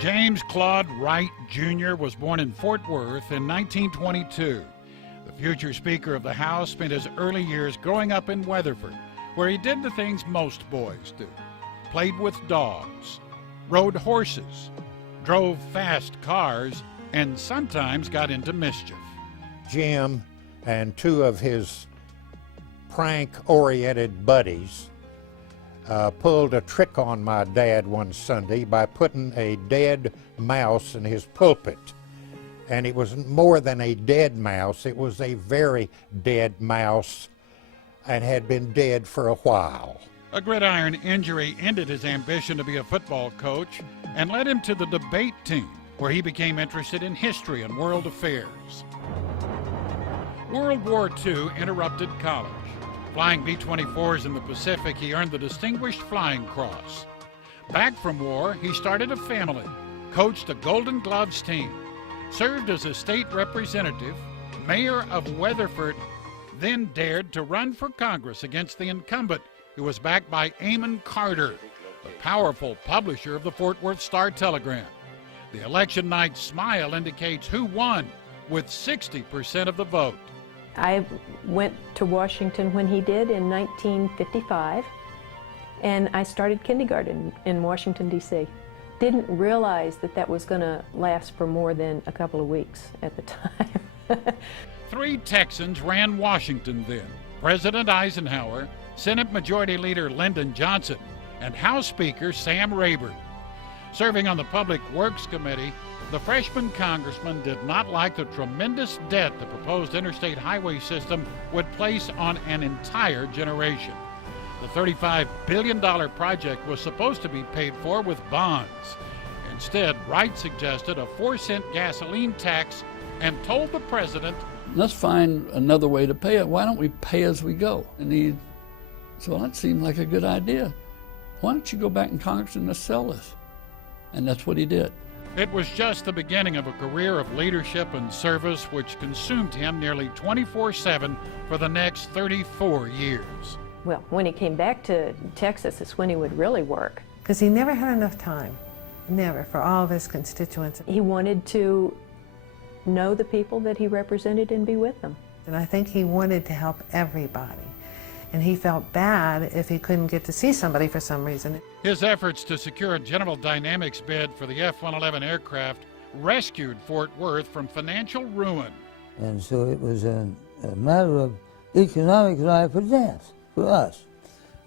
James Claude Wright Jr. was born in Fort Worth in 1922. The future Speaker of the House spent his early years growing up in Weatherford, where he did the things most boys do. Played with dogs, rode horses, drove fast cars, and sometimes got into mischief. Jim and two of his prank-oriented buddies pulled a trick on my dad one Sunday by putting a dead mouse in his pulpit. And it was more than a dead mouse, it was a very dead mouse and had been dead for a while. A gridiron injury ended his ambition to be a football coach and led him to the debate team, where he became interested in history and world affairs. World War II interrupted college. Flying B-24s in the Pacific, he earned the Distinguished Flying Cross. Back from war, he started a family, coached a Golden Gloves team, served as a state representative, mayor of Weatherford, then dared to run for Congress against the incumbent, who was backed by Amon Carter, the powerful publisher of the Fort Worth Star-Telegram. The election night smile indicates who won, with 60% of the vote. I went to Washington when he did in 1955, and I started kindergarten in Washington, D.C. Didn't realize that that was going to last for more than a couple of weeks at the time. 3 Texans ran Washington then: President Eisenhower, Senate Majority Leader Lyndon Johnson, and House Speaker Sam Rayburn. Serving on the Public Works Committee, the freshman congressman did not like the tremendous debt the proposed interstate highway system would place on an entire generation. The $35 billion project was supposed to be paid for with bonds. Instead, Wright suggested a 4-cent gasoline tax and told the president, "Let's find another way to pay it. Why don't we pay as we go?" And he said, "Well, that seemed like a good idea. Why don't you go back in Congress and let's sell this?" And that's what he did. It was just the beginning of a career of leadership and service which consumed him nearly 24/7 for the next 34 years. Well, when he came back to Texas is when he would really work. Because he never had enough time, never, for all of his constituents. He wanted to know the people that he represented and be with them. And I think he wanted to help everybody. And he felt bad if he couldn't get to see somebody for some reason. His efforts to secure a General Dynamics bid for the F-111 aircraft rescued Fort Worth from financial ruin. And so it was a matter of economic life or death for us.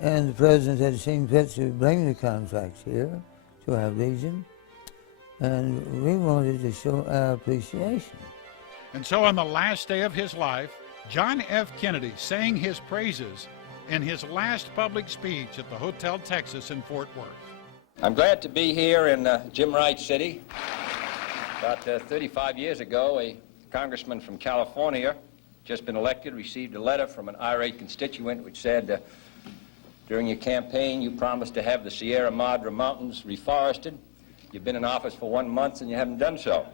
And the president had seen fit to bring the contracts here to our region, and we wanted to show our appreciation. And so on the last day of his life, John F. Kennedy sang his praises in his last public speech at the Hotel Texas in Fort Worth. I'm glad to be here in Jim Wright City. About 35 years ago, a congressman from California, just been elected, received a letter from an irate constituent which said, during your campaign, you promised to have the Sierra Madre Mountains reforested. You've been in office for 1 month and you haven't done so.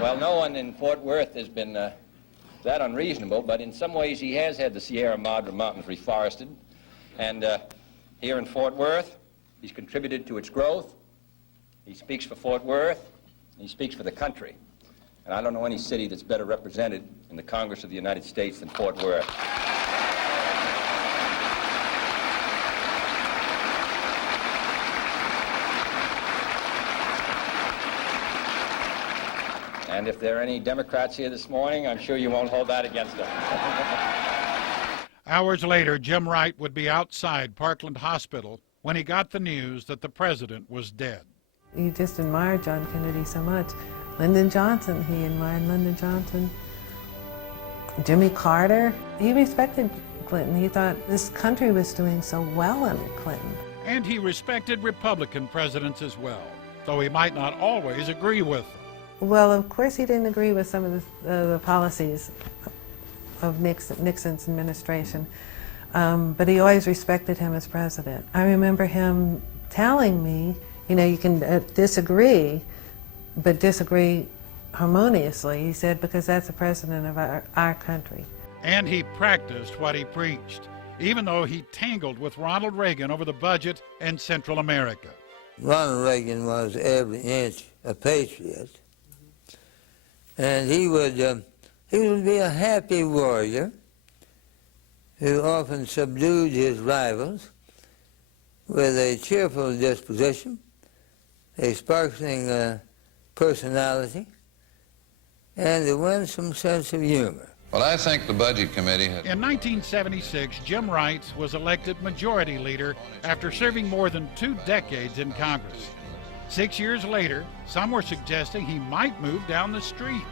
Well, no one in Fort Worth has been that unreasonable, but in some ways he has had the Sierra Madre Mountains reforested. And here in Fort Worth, he's contributed to its growth. He speaks for Fort Worth, and he speaks for the country. And I don't know any city that's better represented in the Congress of the United States than Fort Worth. And if there are any Democrats here this morning, I'm sure you won't hold that against them. Hours later, Jim Wright would be outside Parkland Hospital when he got the news that the president was dead. He just admired John Kennedy so much. Lyndon Johnson, he admired Lyndon Johnson. Jimmy Carter, he respected Clinton. He thought this country was doing so well under Clinton. And he respected Republican presidents as well, though he might not always agree with them. Well, of course he didn't agree with some of the policies of Nixon's administration, but he always respected him as president. I remember him telling me, you know, you can disagree, but disagree harmoniously, he said, because that's the president of our country. And he practiced what he preached, even though he tangled with Ronald Reagan over the budget and Central America. Ronald Reagan was every inch a patriot, and he would be a happy warrior who often subdued his rivals with a cheerful disposition, a sparkling personality, and a winsome sense of humor. Well, I think the Budget Committee had... In 1976, Jim Wright was elected Majority Leader after serving more than 2 decades in Congress. 6 years later, some were suggesting he might move down the street.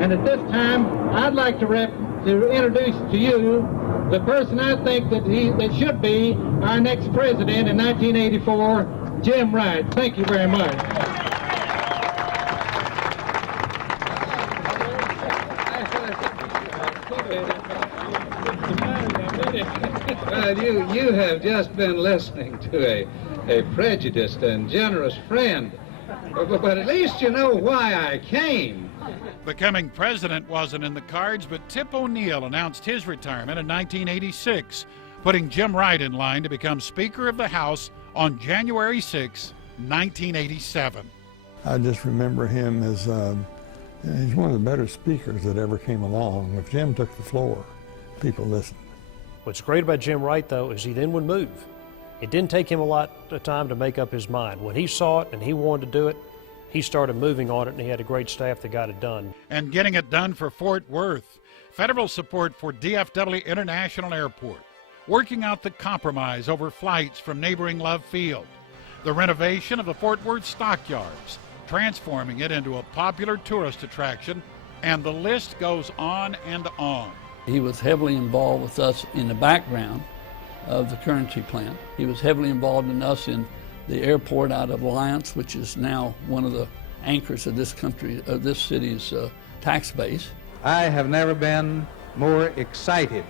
And at this time, I'd like to introduce to you the person I think that should be our next president in 1984, Jim Wright. Thank you very much. Well, you have just been listening to a prejudiced and generous friend, but at least you know why I came. Becoming president wasn't in the cards, but Tip O'Neill announced his retirement in 1986, putting Jim Wright in line to become Speaker of the House on January 6, 1987. I just remember him as he's one of the better speakers that ever came along. If Jim took the floor, people listened. What's great about Jim Wright, though, is he then would move. It didn't take him a lot of time to make up his mind. When he saw it and he wanted to do it, he started moving on it, and he had a great staff that got it done. And getting it done for Fort Worth. Federal support for DFW International Airport. Working out the compromise over flights from neighboring Love Field. The renovation of the Fort Worth stockyards, transforming it into a popular tourist attraction, and the list goes on and on. He was heavily involved with us in the background of the currency plant. He was heavily involved in us in the airport out of Alliance, which is now one of the anchors of this country, of this city's tax base. I have never been more excited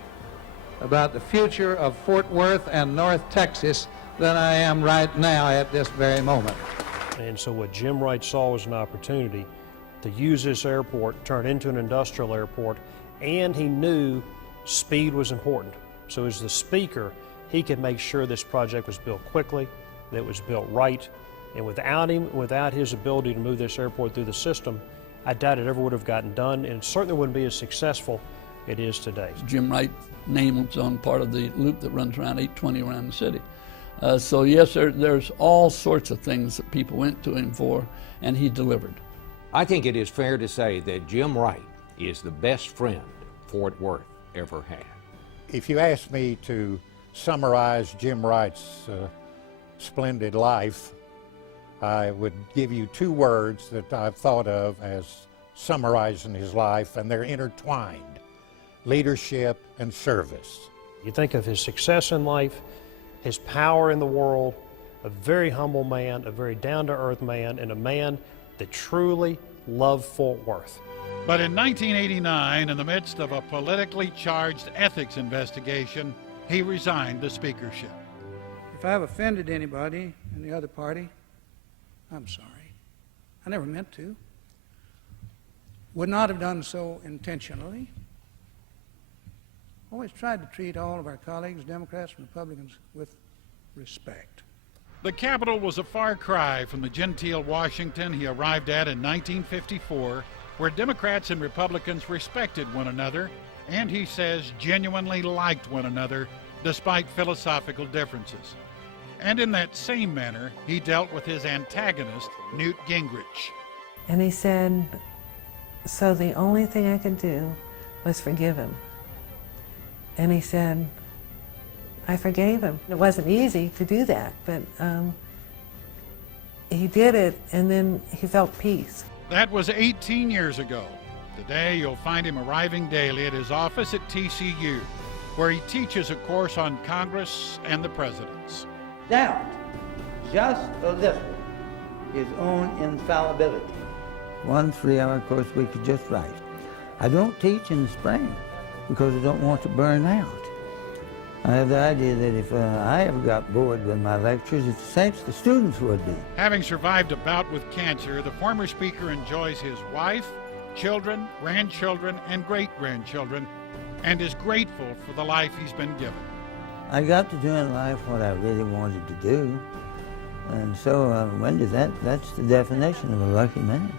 about the future of Fort Worth and North Texas than I am right now at this very moment. And so what Jim Wright saw was an opportunity to use this airport, turn it into an industrial airport, and he knew speed was important. So as the Speaker, he could make sure this project was built quickly, that it was built right, and without his ability to move this airport through the system, I doubt it ever would have gotten done, and it certainly wouldn't be as successful it is today. Jim Wright's name was on part of the loop that runs around 820 around the city. So yes, there's all sorts of things that people went to him for, and he delivered. I think it is fair to say that Jim Wright is the best friend Fort Worth ever had. If you ask me to summarize Jim Wright's splendid life, I would give you 2 words that I've thought of as summarizing his life, and they're intertwined: leadership and service. You think of his success in life, his power in the world, a very humble man, a very down-to-earth man, and a man that truly loved Fort Worth. But in 1989, in the midst of a politically charged ethics investigation, he resigned the speakership. If I've offended anybody in the other party, I'm sorry. I never meant to. Would not have done so intentionally. Always tried to treat all of our colleagues, Democrats and Republicans, with respect. The Capitol was a far cry from the genteel Washington he arrived at in 1954, where Democrats and Republicans respected one another, and he says genuinely liked one another, despite philosophical differences. And in that same manner, he dealt with his antagonist, Newt Gingrich. And he said, so the only thing I could do was forgive him. And he said, I forgave him. It wasn't easy to do that, but he did it, and then he felt peace. That was 18 years ago. Today, you'll find him arriving daily at his office at TCU, where he teaches a course on Congress and the presidents. Doubt, just a little, his own infallibility. 1 3-hour course we could just write. I don't teach in the spring because I don't want to burn out. I have the idea that if I ever got bored with my lectures, it's the same as the students would do. Having survived a bout with cancer, the former speaker enjoys his wife, children, grandchildren, and great-grandchildren, and is grateful for the life he's been given. I got to do in life what I really wanted to do, And so, Wendy, that's the definition of a lucky man.